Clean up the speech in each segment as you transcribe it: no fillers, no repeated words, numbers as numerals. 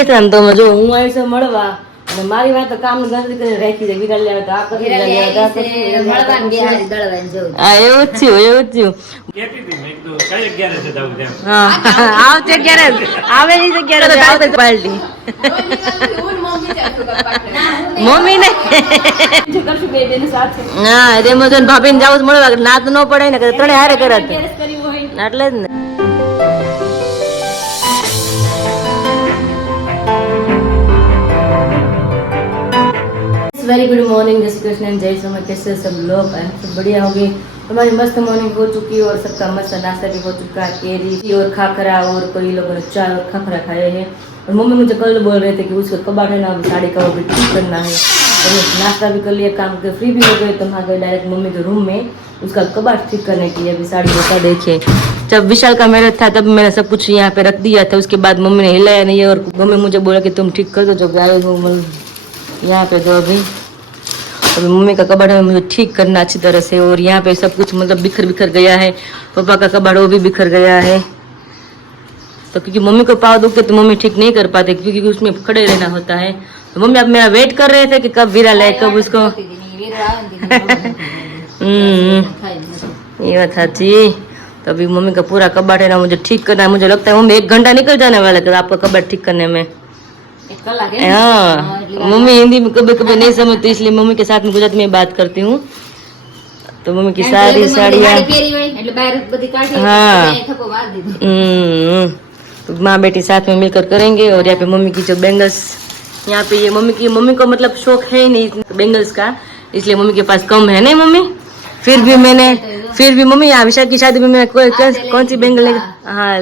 આમ તો જો હું આવીશ મળવા અને મારી વાત તો કામ ગણતરી કરીને રાખી દે વિરાલ લેવા તો આ કરી હા એવું જ થયું હા આવતે ક્યારે આવે ની જગ્યાએ આવતે પાર્ટી મમ્મી ને હા રેમોજન ભાભી ને જાવ મળવા નાત ન પડે ને ત્રણે હારે કરત એટલે જ ને वेरी गुड मॉर्निंग, जय श्री कृष्ण, जय समय। कैसे सब लोग? सब बढ़िया होंगे। हमारी मस्त मॉर्निंग हो चुकी है और सबका मस्त नाश्ता भी हो चुका है। केरी और खाखरा और कोई लोगों ने चाय और खाखरा खाए हैं। और मम्मी मुझे कल बोल रहे थे कि उसका कबाड़ है ना, अभी साड़ी का वो भी ठीक करना है। तो नाश्ता भी कर लिया, काम के फ्री भी हो गए, तो वहाँ गए डायरेक्ट मम्मी के रूम में उसका कबाड़ ठीक करने के लिए। अभी साड़ी होता देखिए, जब विशाल का मैरिज था तब मैंने सब कुछ यहाँ पे रख दिया था। उसके बाद मम्मी ने हिलाया नहीं और मम्मी मुझे बोला कि तुम ठीक कर दो। जब आए हो यहाँ पे तो अभी मम्मी का कबाड़ है मुझे ठीक करना अच्छी तरह से। और यहाँ पे सब कुछ मतलब बिखर बिखर गया है। पापा का कबाड़ वो भी बिखर गया है। तो क्योंकि मम्मी को पाँव दुखते तो मम्मी ठीक नहीं कर पाते, क्योंकि उसमें खड़े रहना होता है। तो मम्मी अब मेरा वेट कर रहे थे कि कब विराल है, कब उसको ये बात अच्छी। तो अभी मम्मी का पूरा कबाड़ है ना मुझे ठीक करना है। मुझे लगता है मम्मी 1 घंटा निकल जाने वाला है आपका कबाड़ ठीक करने में। हाँ, मम्मी हिंदी में कभी कभी नहीं समझती, इसलिए मम्मी के साथ में गुजराती में बात करती हूँ। तो मम्मी की सारी साड़ियाँ हाँ तो माँ बेटी साथ में मिलकर करेंगे। और यहाँ पे मम्मी की जो बैंगल्स, यहाँ पे ये मम्मी को मतलब शौक है ही नहीं बैंगल्स का, इसलिए मम्मी के पास कम है नहीं मम्मी। फिर भी मम्मी यहाँ विशाल की शादी में मैं कौन सी बैंगल लेगा। हाँ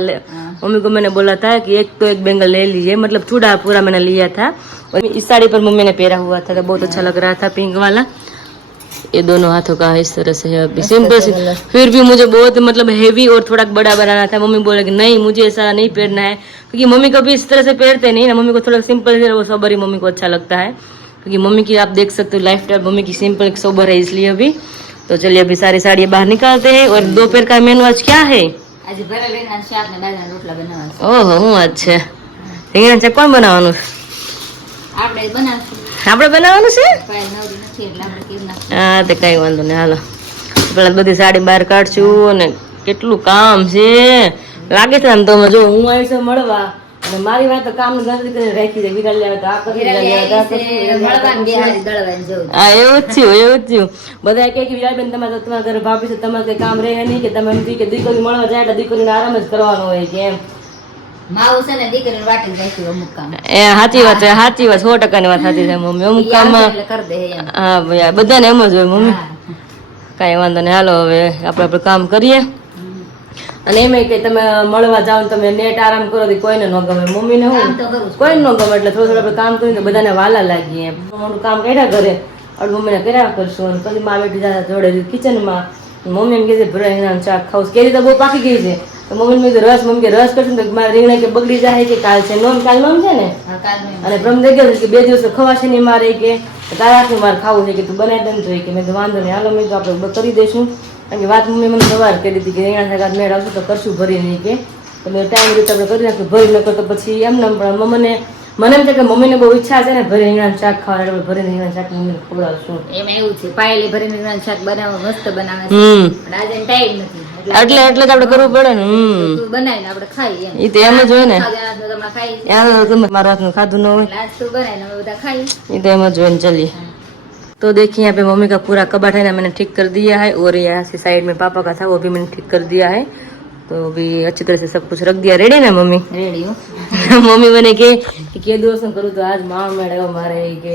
मम्मी को मैंने बोला था कि एक बैंगल ले लीजिए, मतलब चूड़ा पूरा मैंने लिया था। और इस साड़ी पर मम्मी ने पहना हुआ था तो बहुत अच्छा लग रहा था, पिंक वाला। ये दोनों हाथों का इस तरह से है। अभी सिंपल से, फिर भी मुझे बहुत मतलब हेवी और थोड़ा बड़ा बनाना था। मम्मी बोले कि नहीं मुझे ऐसा नहीं पहनना है, क्योंकि मम्मी कभी इस तरह से पहनते नहीं ना। मम्मी को थोड़ा सिंपल है, वो सोबर ही मम्मी को अच्छा लगता है, क्योंकि मम्मी की आप देख सकते हो लाइफ स्टाइल मम्मी की सिंपल सोबर है, इसलिए अभी। तो चलिए अभी सारी साड़ियाँ बाहर निकालते हैं। और दोपहर का मेनू आज क्या है? ओहो હું આજ છે રીંગણા શાક કોણ બનાવવાનું? આપણે બનાવવાનું છે? હા તો કઈ વાંધો નહીં, હાલો પેલા બધી સાડી બહાર કાઢશું. અને કેટલું કામ છે લાગે છે આમ તો જો હું આવી છું મળવા અને મારી વાત તો કામ ગણતરી કરીને રાખી દે વિરાલ લેવા તો આ કરી હા એવું જ થયું બધા કે વિરાલબેન તમારા ઘરે ભાભી છે, તમારે કઈ કામ રહે નહીં કે તમે એમ કે દીકરી મળવા જાય એટલે દીકરીને આરામ જ કરવાનો હોય કે એમ સાચી વાત છે, 100% વાત સાચી છે મમ્મી. અમુક કામમાં હા ભાઈ બધાને એમ જ હોય મમ્મી. કઈ વાંધો નહીં, હાલો હવે આપણે કામ કરીએ. અને એમ કે તમે મળવા જાઓ તમે નેટ આરામ કરો તો કોઈને ન ગમે, મમ્મીને હું કોઈ ન ગમે, એટલે થોડું આપણે કામ કરીને બધાને વાલા લાગીએ એમ. મોટું કામ કર્યા ઘરે અને મમ્મીને કર્યા કરશું. અને પછી મા બેઠી જોડે કિચનમાં મમ્મી એમ કે છે ભરાઈ શાક ખાવું, કેરી તો બહુ પાકી ગઈ છે. તો મમ્મી મેં રસ કરશું તો મારા રીંગણા કે બગડી જાય કે કાલ છે નોમ, કાલ નોમ છે ને. અને પ્રમ થઈ ગયો કે 2 દિવસ ખવાશે નહીં મારે કે તારા હાથનું મારે ખાવું છે કે તું બનાવી દે જોઈએ કે. મેં તો વાંધો નહીં, હાલો મેં તો આપણે કરી દઈશું. કારણ કે વાત મમ્મી મને સવાર કરી દીધી કે રીંગણા શાક મેળ આવશું તો કરશું ભરી નહીં કે. તમે ટાઈમ રીતે આપણે કરી નાખશું, ભરી ન તો પછી એમને પણ મને એમ છે કે મમ્મીને બહુ ઈચ્છા છે ને ભરી રીંગણા શાક ખાવા, એટલે ભરી રીંગણા શાક મમ્મીને ખવડાવશું. એમ એવું છે પાયલે ભરી રીંગણા શાક બનાવવા મસ્ત બનાવે છે, પણ આજે ટાઈમ નથી એટલે આપણે કરવું પડે ને. તું બનાવીને આપણે ખાઈએ એમ. ઈ તો એમ જ હોય ને, તમે મારા હાથનું ખાધું ન હોય તું બનાવીને અમે બધા ખાઈએ, ઈ તો એમ જ હોય ને. चलिए तो देखिए यहाँ पे मम्मी का पूरा कबाड़ है ना मैंने ठीक कर दिया है। और यहाँ से साइड में पापा का था वो भी मैंने ठीक कर दिया है। तो अभी अच्छी तरह से सब कुछ रख दिया। रेडी ना मम्मी? रेडी हूँ मम्मी मैंने के दोस्तों करूँ तो आज माँ મેળે મારે કે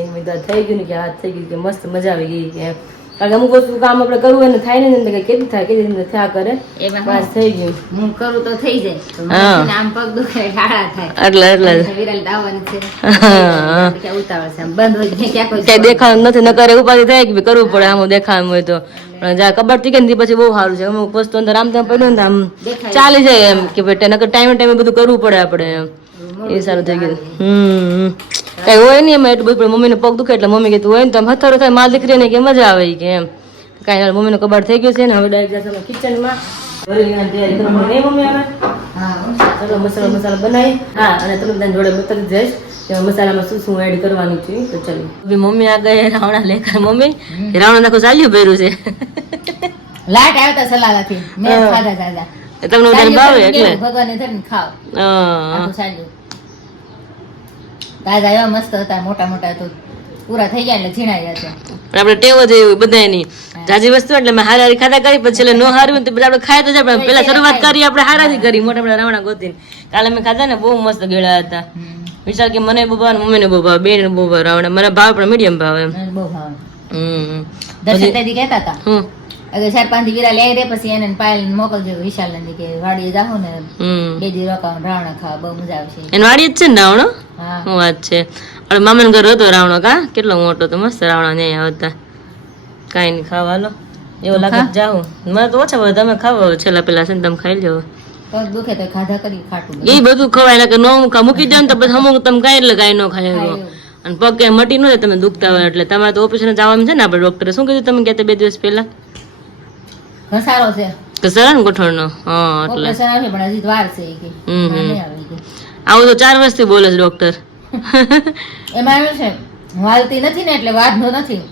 થઈ ગયું ને કે હાથ થઈ ગયું કે મસ્ત મજા આવી ગઈ કે. કારણ કે અમુક વસ્તુ કામ આપણે કરવું હોય ને થાય ને કેટલી થાય કે થયા કરે એમાં થઈ ગયું. હું કરું તો થઈ જાય, આમ પગ દુખે ઝાડા થાય એટલે વિરાલ દાવન છે કે ઉતાવળ છે બંધ હોય ક્યાં કોઈ કઈ દેખાવાનું નથી, ન કરે ઉપાધિ થાય કે કરવું પડે આમ દેખાવાનું હોય તો. પણ જા કબાડ થી કે પછી બહુ સારું છે. અમુક વસ્તુ અંદર આમ તેમ પડ્યું ને આમ ચાલી જાય એમ કે બેટા નકર ટાઈમે બધું કરવું પડે આપણે એમ. એ સારું થઈ ગયું. કઈ હોય નહીં એમાં એટલું બધું. મમ્મીને પગ દુખે એટલે મમ્મી કીધું હોય ને તો હથારો થાય માલ દીકરીને કે મજા આવે કે એમ. કઈ હાલ મમ્મીનો કબાડ થઈ ગયો છે ને. હવે ડાયરેક્ટ જશે કિચનમાં તૈયારી કરવાની નહીં મમ્મી. હવે ચલો મસાલા બનાવી. હા અને તમે જોડે બતાવી જઈશ તેમાં મસાલામાં શું શું એડ કરવાનું છે તો ચાલો મમ્મી આ ગઈ રાવણા લેખા મમ્મી રાવણા નાખો ચાલ્યું ભર્યું છે લાટ આવતા સલાલાથી મેં ખાધા દાદા તમને વધારે ભાવે એટલે ભગવાને ધરીને ખાવ દાદા એવા મસ્ત હતા મોટા મોટા તો પૂરા થઈ ગયા એટલે ઝીણાઈ જશે આપણે ટેવો જ એવી બધાની જાજી વસ્તુ એટલે મેં હારી ખાધા કરી પછી એટલે નો હારું તો આપણે ખાય તો જાય પેલા શરૂઆત કરી આપણે હારાથી કરી મોટા મોટા રાવણા ગોતીને કાલે મેં ખાધા ને બહુ મસ્ત ગળ્યા હતા વિચાર કે મને બહુ ભાવે મમ્મીને બહુ ભાવે બેન બહુ ભાવે રાવણા મને ભાવ પણ મીડિયમ ભાવે એમ બહુ ભાવે દર્શન દાદી કહેતા હતા અગર 4-5 દી વિરા લઈ રે પછી એને પાયલ મોકલજો વિશાલ ને કે વાડીએ જાહો ને 2 દી રોકાવ રાવણા ખાવા બહુ મજા આવશે એને વાડી જ છે ને રાવણો હું વાત છે હવે મામાને ઘર હતો રાવણો કા કેટલો મોટો તો મસ્ત રાવણા નહીં આવતા કાંઈ નહીં ખાવા હાલો એવું લાગે જાઉં મને તો ઓછા ભાવે તમે ખાવા છેલ્લા પેલા છે ને તમે ખાઈ લેવો દુખે તો ખાધા કરી ખાટું એ બધું ખવાય કે નો મૂકી દે ને તો પછી અમુક તમે કાંઈ એટલે કાંઈ ન ખાય અને પગ ક્યાંય મટી ન જાય તમે દુખતા હોય એટલે તમારે તો ઓપરેશન જવાનું છે ને આપણે ડોક્ટરે શું કીધું તમે કહેતા 2 દિવસ પહેલા ઘસારો છે ઘસારા ને ગોઠણનો હા એટલે ઓપરેશન આવે પણ હજી વાર છે કે આવું તો 4 વર્ષથી બોલે છે ડોક્ટર એમાં એવું છે હાલતી નથી ને એટલે વાંધો નથી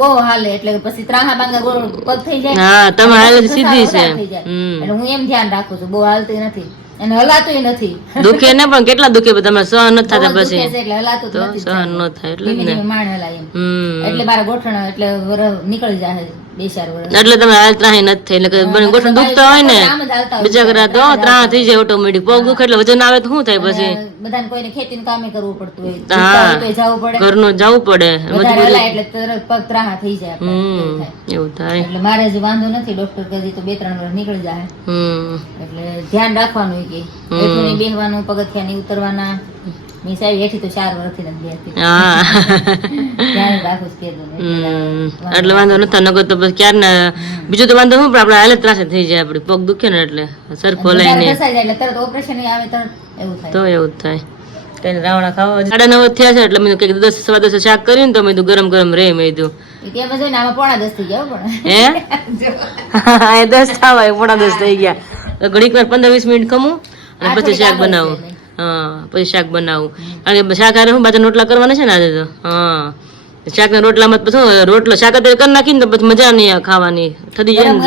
બહુ હાલે એટલે પછી ત્રાહા બાંગા પગ થઈ જાય હા તમે હાલે સીધી છે એટલે હું એમ ધ્યાન રાખું છું બહુ હાલતી નથી અને હલાતું નથી દુખે ને પણ કેટલા દુખે તમે સહન ન થતા પછી એટલે હલાતું તો સહન ન થાય એટલે ને માણ હલાય એમ એટલે મારા ગોઠણ એટલે નીકળી જાય 2-4 વર્ષ એટલે તમે હાલ ત્રાહી નથી એટલે ગોઠણ દુખતા હોય ને બીજા કરા તો ત્રાહ થઈ જાય ઓટોમેટિક પગ દુખે એટલે વજન આવે તો શું થાય પછી બધાને કોઈને ખેતીનું કામે કરવું પડતું હોય જવું પડે ઘરનું જવું પડે એટલે તરત પગ ત્રાહા થઈ જાય એવું થાય એટલે મારે જે વાંધો નથી ડોક્ટર કહી તો 2-3 વર્ષ નીકળી જાય એટલે ધ્યાન રાખવાનું કે બેઠું નહીં બેહવાનું પગથિયા નહીં ઉતરવાના મેં સાહેબ હેઠી તો 4 વર્ષથી નથી બેસતી ધ્યાન રાખું જ કીધું એટલે વાંધો નથી નગર તો પછી ક્યારે બીજું તો વાંધો શું પણ આપણે હાલત ત્રાસ થઈ જાય આપડી પગ દુખે ને એટલે સરખો લઈને એટલે તરત ઓપરેશન આવે તરત એવું થાય તો એવું જ થાય કઈ રાવણા ખાવા 9:30 થયા છે એટલે મેં કઈક 10-10 શાક કર્યું ને તો મેં ગરમ ગરમ રે મેં કીધું ત્યાં જોઈને આમાં 9:30 થઈ ગયા પણ હે 10 થવા 9:30 થઈ ગયા ઘડીક વાર 15-20 મિનિટ ખમું અને પછી શાક બનાવું હા પછી શાક બનાવું અને શાક હારે હું બાજુ રોટલા કરવાના છે ને આજે તો હા શાક ના રોટલામાં પછી રોટલો શાક અત્યારે કરી નાખીને તો પછી મજા નહીં ખાવાની ઠરી જાય ને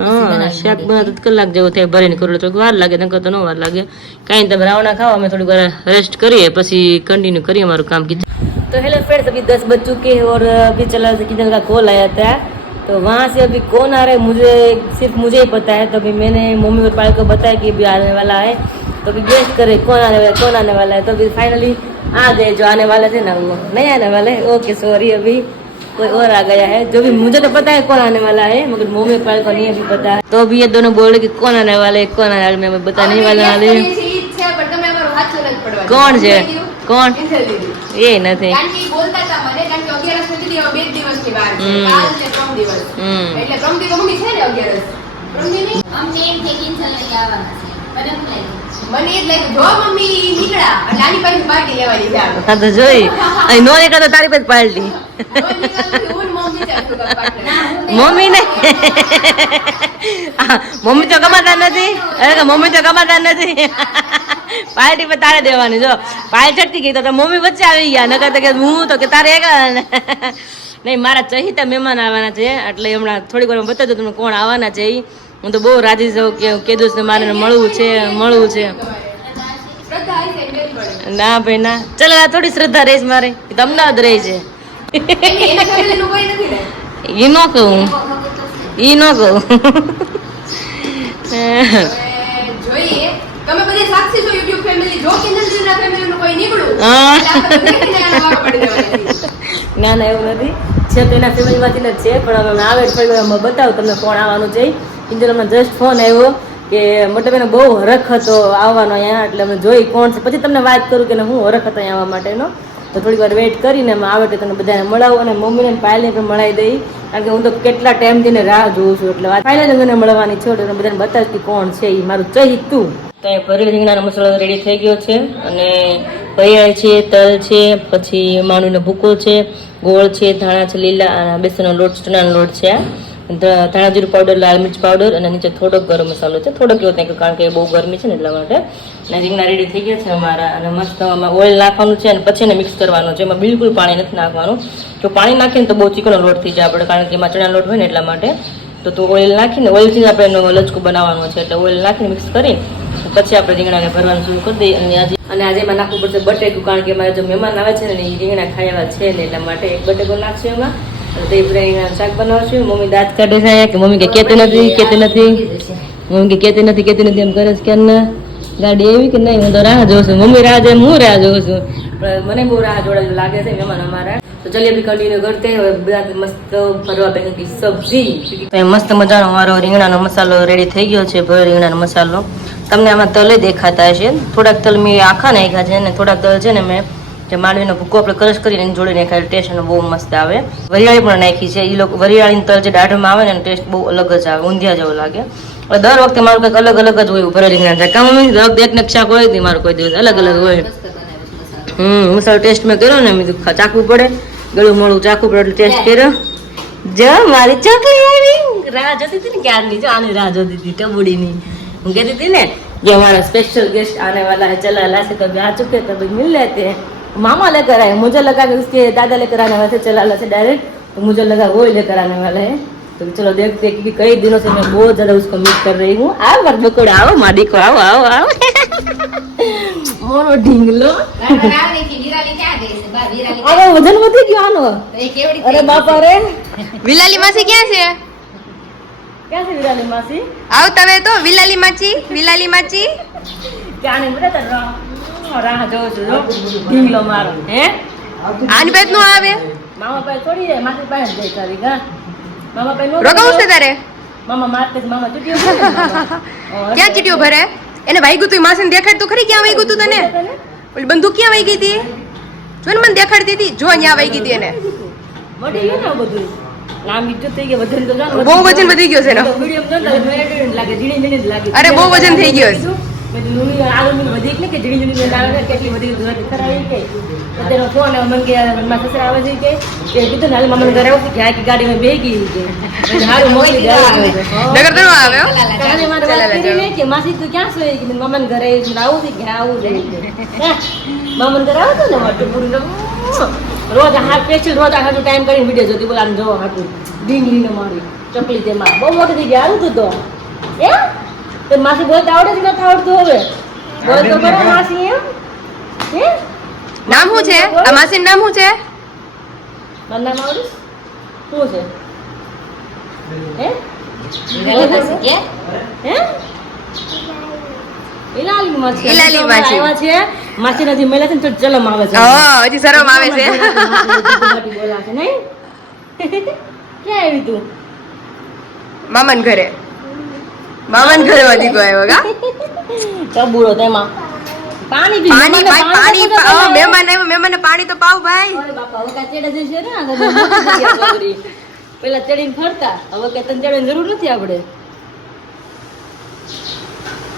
હા શાક બનાવતો કલાક જેવું થાય ભરીને કરું તો વાર લાગે નકર તો ન વાર લાગે કાંઈ તમે રાવણા ખાવા અમે થોડી વાર રેસ્ટ કરીએ પછી કન્ટિન્યू કરીએ हमाરું काम किचन तो हेलो फ्रेंड्स अभी 10 बज चुके हैं और अभी चला किचन का कॉल आया था तो वहाँ से अभी कौन आ रहा है मुझे सिर्फ मुझे ही पता है तो अभी मैंने मम्मी और पापा को बताया कि अभी आने वाला है तो अभी गेस्ट करे कौन आने वाला है तो अभी फाइनली आ गए जो आने वाले थे ना वो नहीं आने वाले ओके सॉरी अभी कोई और आ गया है जो भी मुझे तो पता है कौन आने वाला है मगर मम्मी पापा को नहीं अभी पता है तो अभी ये दोनों बोल रहे कि कौन आने वाले कौन आने वाले मैं बताने वाले कौन છે કોણ એ નથી તો જોઈ નો નીકળે તો તારી પાસે પાર્ટી મમ્મી ને મમ્મી તો કમાતા નથી અરે મમ્મી તો કમાતા નથી પાર્ટી પર તારે દેવાની જો પાયલ ચડતી ગઈ તો મમ્મી વચ્ચે આવી ગયા નકર તો કે હું તો કે તારે નહીં મારા ચહિતા મહેમાન આવવાના છે એટલે હમણાં થોડીક વાર બતાવજો તમને કોણ આવવાના છે એ હું તો બહુ રાજી છું કે કીધું છે મારે મળવું છે ના ભાઈ ના ચાલો આ થોડી શ્રદ્ધા રહીશ મારે તો અમદાવાદ રહી છે એ ન કહું તમે બધી સાક્ષી છો YouTube ફેમિલી જો કે નંદીના ફેમિલી નું કોઈ નીકળું ના એવું નથી છે તો એના ફેમિલીમાંથી જ છે પણ હવે આવે થોડી વાર બતાવું તમને કોણ આવવાનું છે ઇન્ટરવ્યુમાં જસ્ટ ફોન આવ્યો કે મતલબ એને બહુ હરખ હતો આવવાનો અહીંયા એટલે અમે જોઈ કોણ છે પછી તમને વાત કરું કે હું હરખ હતો અહીંયા આવવા માટેનો તો થોડી વાર વેઇટ કરીને આવે તો તમને બધાને મળાવું અને મમ્મીને પાયલને પણ મળાવી દઈ કારણ કે હું તો કેટલા ટાઈમથી ને રાહ જોઉં છું એટલે ફાઇનલ મને મળવાની છે એટલે બધાને બતાવતી કોણ છે એ મારું ચહિતું તો એ ભરેલ રીંગણાનો મસાલો રેડી થઈ ગયો છે અને વરિયાળી છે તલ છે પછી માંડવીનો ભૂકો છે ગોળ છે ધાણા છે લીલા અને બેસનનો લોટ ચણાનો લોટ છે ધાણા જીરું પાવડર, લાલ મિર્ચ પાવડર અને નીચે થોડોક ગરમ મસાલો છે, થોડોક એવો નાખ્યો કારણ કે બહુ ગરમી છે ને એટલા માટે. અને રીંગણા રેડી થઈ ગયા છે અમારા અને મસ્ત આમાં ઓઇલ નાખવાનું છે અને પછી એને મિક્સ કરવાનું છે. એમાં બિલકુલ પાણી નથી નાખવાનું. જો પાણી નાખીને તો બહુ ચીકણો લોટ થઈ જાય આપણે, કારણ કે એમાં ચણા લોટ હોય ને એટલા માટે. તો ઓઇલ નાખીને ઓઇલથી જ આપણે એનો લચકું બનાવવાનું છે, એટલે ઓઇલ નાખીને મિક્સ કરી પછી આપણે રીંગણાને ભરવાનું શરૂ કરી દઈએ. અને આજે એમાં નાખવું પડશે બટેકું, કારણ કે અમારે જો મહેમાન આવે છે ને એ રીંગણા ખાવા છે ને એટલા માટે એક બટેકો નાખશે એમાં. તો એ રીંગણાનું શાક બનાવશું. મમ્મી દાંત કાઢે છે કે મમ્મી કે કહેતી નથી મમ્મી કે કહેતી નથી એમ કરે છે કે ના ગાડી એવી કે નહીં. હું તો રાહ જોઉં છું, મમ્મી રાહ જોઈ, હું રાહ જોઉં છું, પણ મને બહુ રાહ જોડેલું લાગે છે મહેમાન અમારા. તો ચલીએ અભી કન્ટિન્યુ કરતે હવે બધા મસ્ત ભરવા બેગન કી સબ્જી. તો મસ્ત મજાનો મારો રીંગણાનો મસાલો રેડી થઈ ગયો છે. ભર રીંગણાનો મસાલો તમને આમાં તલે દેખાતા હશે. થોડાક તલ મેં આખા નાખ્યા છે અને થોડાક તલ છે ને મેં જે માંડવીનો ભૂકો આપણે ક્રશ કરીને એની જોડે નાખ્યા, ટેસ્ટ એનો બહુ મસ્ત આવે. વરિયાળી પણ નાખી છે. એ લોકો વરિયાળીની તલ જે દાઢમાં આવે ને ટેસ્ટ બહુ અલગ જ આવે, ઊંધિયા જેવો લાગે. દર વખતે મારું કંઈક અલગ અલગ જ હોય ભરેલી રીંગણા. કામ મમ્મી એક ને શાક હોય મારું કોઈ દિવસ અલગ અલગ હોય. મસાલો ટેસ્ટ મેં કર્યો ને મેં ચાખવું પડે, ગળું મોડું ચાખવું પડે એટલે ટેસ્ટ કર્યો. જો મારી ચોકલી આવી, રાહ જોતી હતી ને ક્યારની, જો આની રાહ જોતી હતી ટબુડીની. હું કહેતી હતી ને कि हमारा स्पेशल गेस्ट आने वाला है, चला ला से कभी आ चुके तो भाई मिल लेते हैं. मामा लेकर आए, मुझे लगा कि उसके दादा लेकर आने वाले थे, चला ला से डायरेक्ट, तो मुझे लगा वो ही लेकर आने वाला है. तो चलो देखते हैं, क्योंकि कई दिनों से मैं बहुत ज्यादा उसको मिस कर रही हूँ. आओ मत बकोड़े, आओ माडी को, आओ आओ आओ मोरो ढींगलो. अरे वजन वधी गयो आनो. अरे बापा रे, વિલાલી માસી ક્યાં છે? ક્યાં છે વિરાલી માસી? આવતા વે તો વિલાલી માચી ક્યાં ને બધા રાહ જોઉં છું. જો ઢીંગલો મારો હે આની પેટ નો આવે મામા પાસે થોડી જાય, માસી પાસે જઈ કરી ગા. મામા પાસે નો રોકાવું છે તારે? મામા મારતે જ મામા ચૂટીઓ ક્યાં ચીટીઓ ભરે? એને વાગ્યું તું માસીને દેખાડ તો ખરી ક્યાં વાગ્યું તું તને? ઓલી બંદૂક ક્યાં વાગી હતી? જો ને મને દેખાડતી હતી, જો અહીંયા વાગી હતી એને. વડી ગયું ને બધું. નામ ઇજ્જત થઈ ગઈ, વજન તો જાણ બહુ વજન વધી ગયો છે એનો. વિડિયો જોતા મેરેડ લાગે, ઝીણી જ લાગે. અરે બહુ વજન થઈ ગયો છે. મેં લુણી આલુની વધી ને કે ઝીણી લાગે, કેટલી વધી ગઈ ખરાઈ કે તેનો ફોન મન કે મનમાં સસરા આવે છે કે કીધું ને મમ્મી ઘરે આવું કે આ ગાડીમાં બેહી ગઈ કે હારું મોકલી દે. નગર તો આવે હો. કાલે મારે વાત કરીને કે માસી તું ક્યાં સોઈ કે મમ્મી ઘરે આવું છે કે આવું છે. મમ્મી ઘરે આવો તો ને વાટું પૂરું રોજ હાથ પેચી રોજ આખું ટાઈમ કરીને વિડીયો જોતી બોલાને જોવા હાટું ડીંગલીને મારી ચકલી તેમાં બહુ મોટી થઈ ગઈ. હારું તું તો એમ તો માસી બોલતા આવડે જ નથી આવડતું. હવે બોલ તો કરો માસી. એમ હે નામ શું છે આ માસીનું નામ શું છે? મારું નામ આવડીશ શું છે હે હે ઇલાલી માસી. ઇલાલી માસી આવ્યા છે. માસી નથી મેલા છે ને તો ચલમ આવે છે. હા હજી શરમ આવે છે. બોલાશે નહીં. ક્યાં આવી તું? મામન ઘરે વધી ગયો આવ્યો કા કબૂરો તેમાં પાણી પી. પાણી મહેમાન આવ્યો, મહેમાનને પાણી તો પાવ ભાઈ. અરે બાપા હવે કાંઈ ચડે જશે ને આ તો મોટી જગ્યા પકડી. પેલા ચડીને ફરતા, હવે કે તને ચડવાની જરૂર નથી આપણે.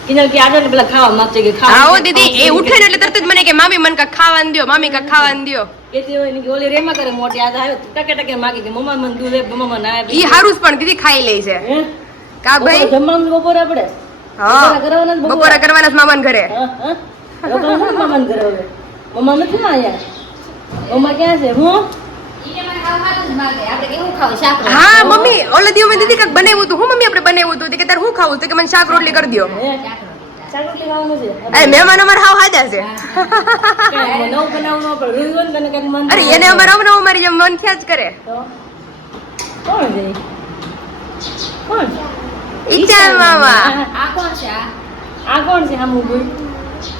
કિનલ કે આગળ પેલા ખાવા માંગશે કે ખાવા. આવો દીદી એ ઉઠે ને એટલે તરત જ મને કે મામી મને કાંઈક ખાવાનું દ્યો, મામી કાંઈક ખાવાનું દ્યો. કેતી હોય ને કે ઓલી રેમા કરે મોટી આજ આવ્યો ટકે ટકે માગી કે મમ્મા મને દૂધ આપ, મમ્મા ના આપ. ઈ હારું જ પણ દીદી ખાઈ લે છે હે કા ભાઈ? જમવાનું બપોરે આપણે હા કરવાના જ બપોરે કરવાના જ મામાન ઘરે. મમ્મા ઘરે હવે મમ્મા નથી આયા. મમ્મા ક્યાં છે? હું હા મમ્મી ઓલા દિવસે દીદી કાંઈક બનાવ્યું હતું. હું મમ્મી આપણે બનાવ્યું હતું કે તારે હું ખાવું તો કે મને શાક રોટલી કરી દ્યો. શાક રોટલી ખાવાનું છે. અરે મહેમાન અમારા હાવ હાજા છે. નવું બનાવવું ન પડે. રોજ તને કંઈક મન અરે એને અમારા અમારી જેમ મન થયા જ કરે. તો કોણ છે? કોણ? ઈચ્છા મામા. આ કોણ છે? આમ ઊભું.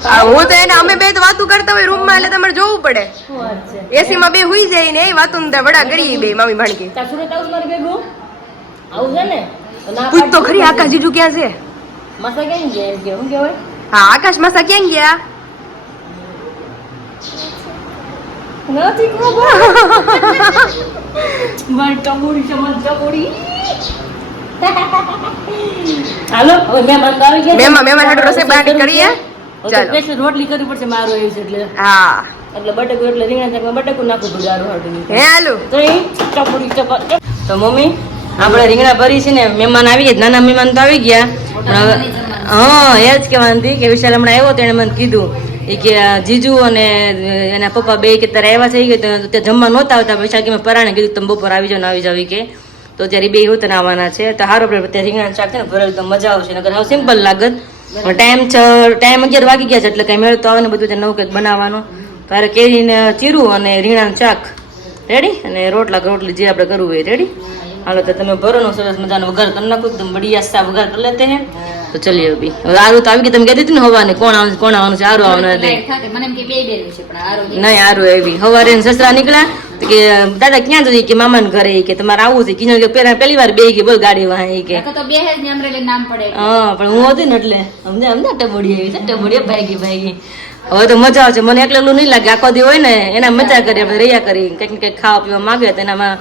હું તો એને અમે બે તો વાતું કરતા હોય રૂમ માં, એટલે તમારે જોવું પડે. શું વાત છે? એસી માં બે હુઈ જાય ને એ વાતું વડા કરી બે મામી ભાણકી. તાર સુરત આવું મારી ભેગું આવું છે ને તો ના પૂછ તો ખરી આકાશ જીજુ ક્યાં છે? માસા કેમ ગયા એમ કે હું કહેવાય? હા આકાશ માસા ક્યાં ગયા? નથી ખબર. મારી ટબુડી છે, મારી ટબુડી. હાલો હવે મહેમાન આવી ગયા. મહેમાન હાટુ રસોઈ પાણી કરીએ. ચાલો સ્પેશિયલ રોટલી કરવી પડશે મારું એવું છે એટલે. હા એટલે બટેકું એટલે રીંગણા શાકમાં બટેકું નાખું છું દારૂ હાટું. હે હાલો તો એ ટબુડી ચપા. તો મમ્મી આપણે રીંગણા ભરી છે ને મહેમાન આવી ગયા, નાના મહેમાન તો આવી ગયા પણ હવે હા એ જ કહેવાનું હતી કે વિશાલ હમણાં આવ્યો તો એને મને કીધું એ કે જીજુ અને એના પપ્પા બે કે તારે આવ્યા થઈ ગયા તો ત્યાં જમવા નહોતા આવતા. વિશાલ કે મેં પરાણે કીધું તમે બપોર આવી જાવ કે તો ત્યારે બે હોતને આવવાના છે તો સારું આપણે ત્યાં રીંગણા શાક છે ને ભરેલું તો મજા આવશે. નકર હવે સિમ્પલ લાગત. ટાઈમ 11 વાગી ગયા છે એટલે કઈ મેળ તો આવે ને બધું નવું કંઈક બનાવવાનું. તારે કેરીને ચીરું અને રીંગણાનું શાક રેડી અને રોટલી જે આપણે કરવું હોય રેડી. હાલો તો તમે ભરો નો સરસ મજાનો વઘાર કરી નાખો એકદમ બઢિયા સા વઘાર કરી લેતે હે તો ચલીએ અભી. હવે આરું તો આવી ગઈ તમે કહેતી હતી ને હવાને કોણ આવવાનું છે આરું આવવાનું હતું મને એમ કે બે છે પણ આરો નહીં આરું એવી હવારે સસરા નીકળ્યા કે દાદા ક્યાં જઈએ કે મામાને ઘરે કે તમારે આવવું છે કિંજલ કે પહેલી વાર બે ગઈ બોલ ગાડી વાહે કે તો બે હે ને અમરેલી નામ પડે હા પણ હું હતી ને એટલે સમજે ટબોડી આવી છે ટબોડી ભાગી હવે તો મજા આવશે. મને એકલું નહીં લાગે આખો દી હોય ને એના મજા કરી આપણે રહ્યા કરી કંઈક ને કંઈક ખાવા પીવા માંગે તો એનામાં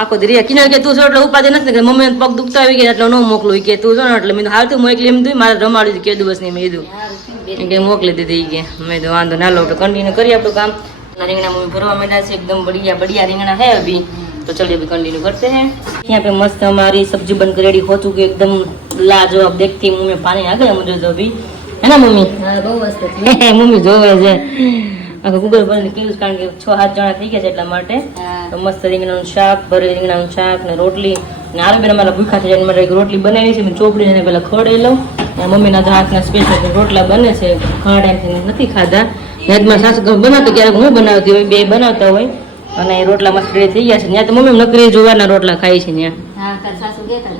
આખો દી રહ્યા. કિંજલ કે તું છો એટલે ઉપાધિ નથી કે મમ્મી પગ દુખતા આવી ગયા એટલે ન મોકલું કે તું છો ને એટલે મેં હાલ તું મોકલી એમ થયું મારે રમાડ્યું કે દિવસ ની મેં કીધું કે મોકલી દીધી કે મેં તો વાંધો ના લો આપણે કન્ટિન્યુ કરીએ આપણું કામ. રીંગણા મમ્મી ભરવા માંડ્યા છે એકદમ બઢિયા રીંગણા है अभी तो चलिए अभी कंटिन्यू करते हैं. यहाँ पे मस्त हमारी सब्जी बनकर रेडी हो चुकी है एकदम लाजवाब. देखती मुंह में पानी आ गया मुझे तो अभी है ना मम्मी. હા બહુ મસ્ત છે મમ્મી જોવે છે આખું ગૂગલ પર નીકળ્યું કારણ કે 6-7 જણા થઈ ગયા છે એટલા માટે. તો મસ્ત રીંગણાનું શાક ભરે રીંગણાનું શાક ને રોટલી ને આરો બેન અમારા ભૂખા થઈ જાય માટે એક રોટલી બનાવી છે મેં ચોપડીને પહેલા ખવડાવી લઉં. મમ્મીના તો હાથના સ્પેશિયલ રોટલા બને છે ઘણા ટાઈમથી નથી ખાધા. નેજમાં સાસુ બનાવતી ક્યારેક હું બનાવતી હોય બે બનાવતા હોય અને રોટલા મસ્ત રેડી થઈ ગયા છે. ત્યાં તો મમ્મી નકરી જોવાના રોટલા ખાઈ છે ત્યાં. હા સાસુ ગયા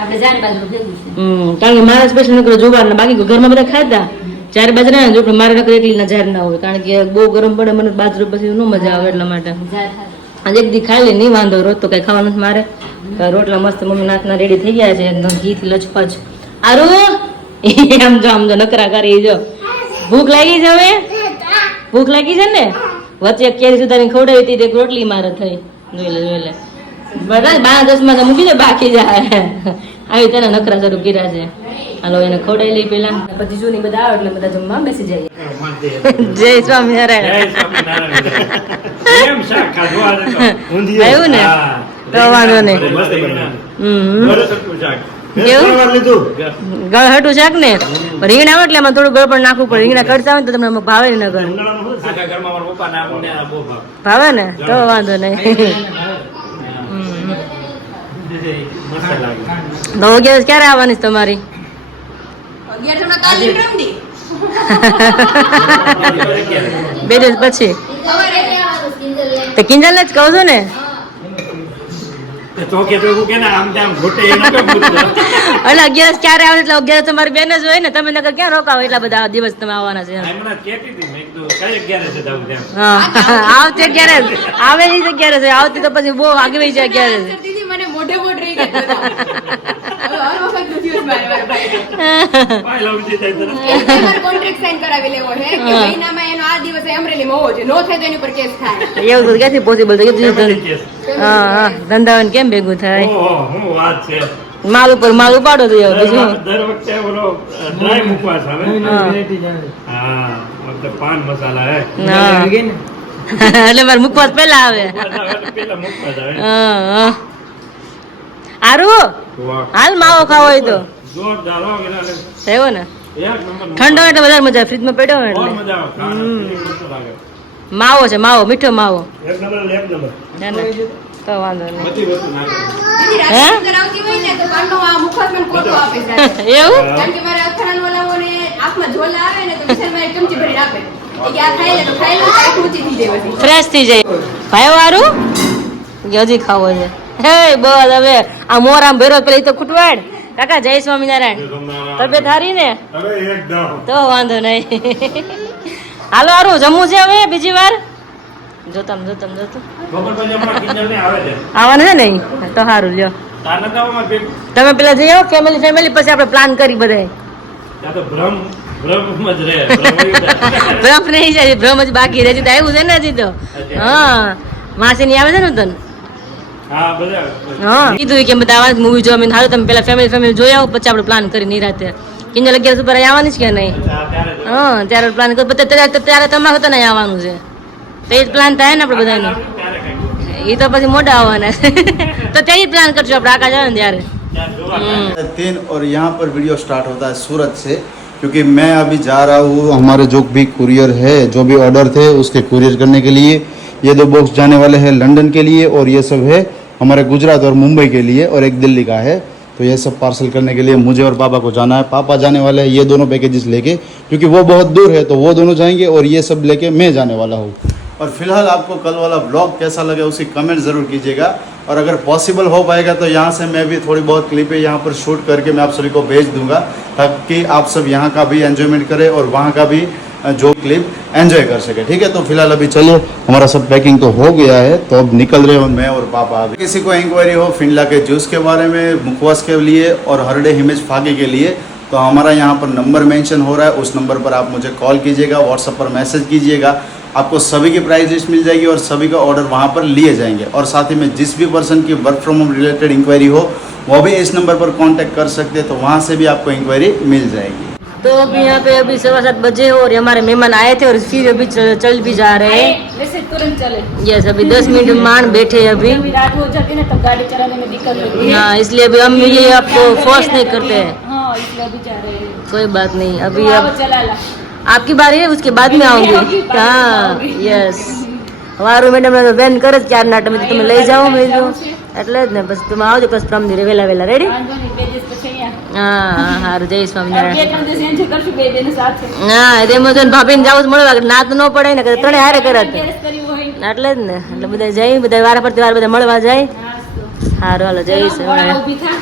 આપણે જાણ બાજુ ભેગું છે કારણ કે મારા સ્પેશિયલ નકરો જોવાના બાકી ઘરમાં બધા ખાતા 4 બાજરા ને જો મારે નકર એકલી નજર ના હોય કારણ કે બહુ ગરમ પડે મને બાજરો પછી ન મજા આવે એટલા માટે આજે એક દી ખાઈ લે નહીં વાંધો રોજ તો કઈ ખાવાનું નથી મારે. રોટલા મસ્ત મમ્મી નાખના રેડી થઈ ગયા છે એકદમ ઘીથી લચપચ. આરું આમ જો નકરા કરી જો ભૂખ લાગી છે હવે ભૂખ લાગી છે ને વચ્ચે કેરી સુધારી ખવડાવી હતી એક રોટલી મારે થઈ જોઈ લે બધા 12-10 મૂકી દે બાકી જાય આવી તેને નખરા શરૂ કર્યા છે. હાલો એને ખવડાવી લઈ પેલા પછી જૂની બધા આવે એટલે બધા જમવા બેસી જાય. જય સ્વામિનારાયણ આવ્યું ને તો વાંધો નહીં. ગળહટું શાક ને રીંગણા આવે એટલે એમાં થોડું ગળ પણ નાખવું પડે. રીંગણા કરતા હોય તો તમને ભાવે ને ગળ ભાવે ને તો વાંધો નહીં. તો 11 ક્યારે આવવાની છે તમારી? 2 દિવસ પછી તો કિંજલ ને જ કહું છું ને એટલે 11 ક્યારે આવે એટલે 11 તમારી બેન જ હોય ને તમે નકર ક્યાં રોકાવો એટલા બધા દિવસ તમે આવવાના છે. હા આવતી 11 આવે ની તો 11 છે આવતી તો પછી બહુ આગળ જાય 11 છે. મને મોઢે મોઢ રહી ગયા કોન્ટ્રાક્ટ સાઈન કરાવી લેવો છે કે મહિનામાં એનો આ દિવસે અમરેલીમાં હોવો છે નો થાય તો એની પર કેસ થાય એવું તો ક્યાંથી પોસિબલ થાય? હા ધંધાવાનું કેમ ભેગું થાય? માલ ઉપર માલ ઉપાડો તો બીજું દર વખતે ઓલો ડ્રાય મુકવાસ આવે હા મતલબ પાન મસાલા હે એટલે મારે મુકવાસ પહેલા આવે. પેલા મુકવાસ આવે હા આરું હાલ માવો ખાવો હોય તો જોરદાર હો થયો ને એક નંબર ઠંડો એટલે વધારે મજા ફ્રીજમાં પડ્યો ને બહુ એટલે મજા આવે ખાવાની મસ્ત લાગે માવો છે માવો મીઠો માવો એક નંબર હે ને તો વાંધો નહીં. બધી વસ્તુ નાખે હે કરાવતી હોય ને તો કાંડો આ મુખવાસ મને કોતો આપે છે એવું કારણ કે મારે અથાણાનો ઓલાઓને આંખમાં ઝોલા આવે ને તો વિશાલમાં એક ચમચી ભરીને આપે કે આ ખાઈ લે તો ખાઈ લો આ ઊંચી થઈ જાય પછી ફ્રેશ થઈ જાય. ભાઈ વારું કે હજી ખાવો છે હે બસ હવે આ મોર આમ ભેરો પેલી તો ખૂટવાડ કાકા જય સ્વામિનારાયણ તબિયત સારી ને અરે એકદમ તો વાંધો નહીં. હાલો હારું જમવું છે હવે બીજી વાર જોતમ બપોર પછી હમણાં કિંજલ ને આવે છે આવવાનું છે નહીં તો સારું લ્યો તાર નતા આવવામાં બે તમે પેલા જઈ આવો ફેમિલી પછી આપણે પ્લાન કરી બધાય. ત્યાં તો ભ્રમ જ રહે ભ્રમ નહીં જાય ભ્રમ જ બાકી રહે છે તો આવ્યું છે ને હજી તો હા માસી ની આવે છે ને તને હા બધા હા કીધું કે બધા આવવાનું મૂવી જોવા મેં હારું તમે પેલા ફેમિલી જોઈ આવો પછી આપણે પ્લાન કરી નિરાતે કિંજલ 11 ઉપર આવવાની છે કે નહીં? હા ત્યારે પ્લાન કરો ત્યારે તમારે તો નહીં આવવાનું છે તો એ જ પ્લાન થાય ને આપણે બધાનો એ તો પછી મોટા આવવાના છે તો ત્યાં પ્લાન કરજો આપણે આકા જાવ ને ત્યારે 3 और यहाँ पर वीडियो स्टार्ट होता है सूरत से, क्योंकि मैं अभी जा रहा हूँ हमारे जो भी कुरियर है, जो भी ऑर्डर थे उसके कुरियर करने के लिए। ये 2 बॉक्स जाने वाले हैं लंदन के लिए और ये सब है हमारे गुजरात और मुंबई के लिए और एक दिल्ली का है। तो ये सब पार्सल करने के लिए मुझे और पापा को जाना है। पापा जाने वाले हैं ये दोनों पैकेजेस लेके, क्योंकि वो बहुत दूर है तो वो दोनों जाएंगे और ये सब लेके मैं जाने वाला हूँ। और फिलहाल आपको कल वाला ब्लॉग कैसा लगा उसकी कमेंट ज़रूर कीजिएगा, और अगर पॉसिबल हो पाएगा तो यहाँ से मैं भी थोड़ी बहुत क्लिपें यहाँ पर शूट करके मैं आप सभी को भेज दूंगा, ताकि आप सब यहाँ का भी एंजॉयमेंट करें और वहाँ का भी जो क्लिप एंजॉय कर सके। ठीक है, तो फिलहाल अभी चलिए, हमारा सब पैकिंग तो हो गया है, तो अब निकल रहे हो मैं और पापा। अभी किसी को इंक्वायरी हो फिनला के जूस के बारे में, मुखवास के लिए और हरडे हिमेज फागे के लिए, तो हमारा यहाँ पर नंबर मेंशन हो रहा है, उस नंबर पर आप मुझे कॉल कीजिएगा, व्हाट्सएप पर मैसेज कीजिएगा। आपको सभी की प्राइस लिस्ट मिल जाएगी और सभी का ऑर्डर वहाँ पर लिए जाएंगे। और साथ ही में जिस भी पर्सन की work from home related enquiry हो वो भी इस नंबर पर कांटेक्ट कर सकते हैं, तो वहाँ से भी आपको इंक्वायरी मिल जाएगी। तो अभी यहाँ पे अभी 7:15 बजे हो और हमारे मेहमान आए थे और फिर अभी चल भी जा रहे हैं। वैसे तुरंत चले, यस, अभी 10 मिनट मान बैठे अभी। रात हो जाती है ना तब गाड़ी चलाने में दिक्कत होती है। हाँ, इसलिए अभी हम ये आपको फोर्स नहीं करते हैं। हाँ, इसलिए अभी जा रहे हैं। कोई बात नहीं, अभी तो अब आओ, चला ला। आपकी बारी है, उसके बाद में आऊंगी। हाँ, યસ, વારું મેડમ તો બેન કરે જ ક્યારના તમે તમે લઈ જાઓ મેં જો એટલે જ ને, પછી તમે આવજો પછી પ્રમદી વેલા વેલા રેડી। વાંધો નહીં, 2 દિવસ પછી અહીંયા. હા હારું, જય હવે સ્વામિનારાયણ। 2-3 દિવસ એન્જોય કરશું 2 જણ સાથે. હા, એમાં જો ભાભીને જાવું જ મળવા ના તો ન પડે ને, કે ત્રણે હારે કરે કેસ કર્યું હોય. એટલે જ ને, એટલે બધા જાય, બધા વારા ફરતી વાર બધા મળવા જાય। હા, તો. હારું, હાલો, જય ઘોડા સ્વામિનારાયણ। ઊભી થા.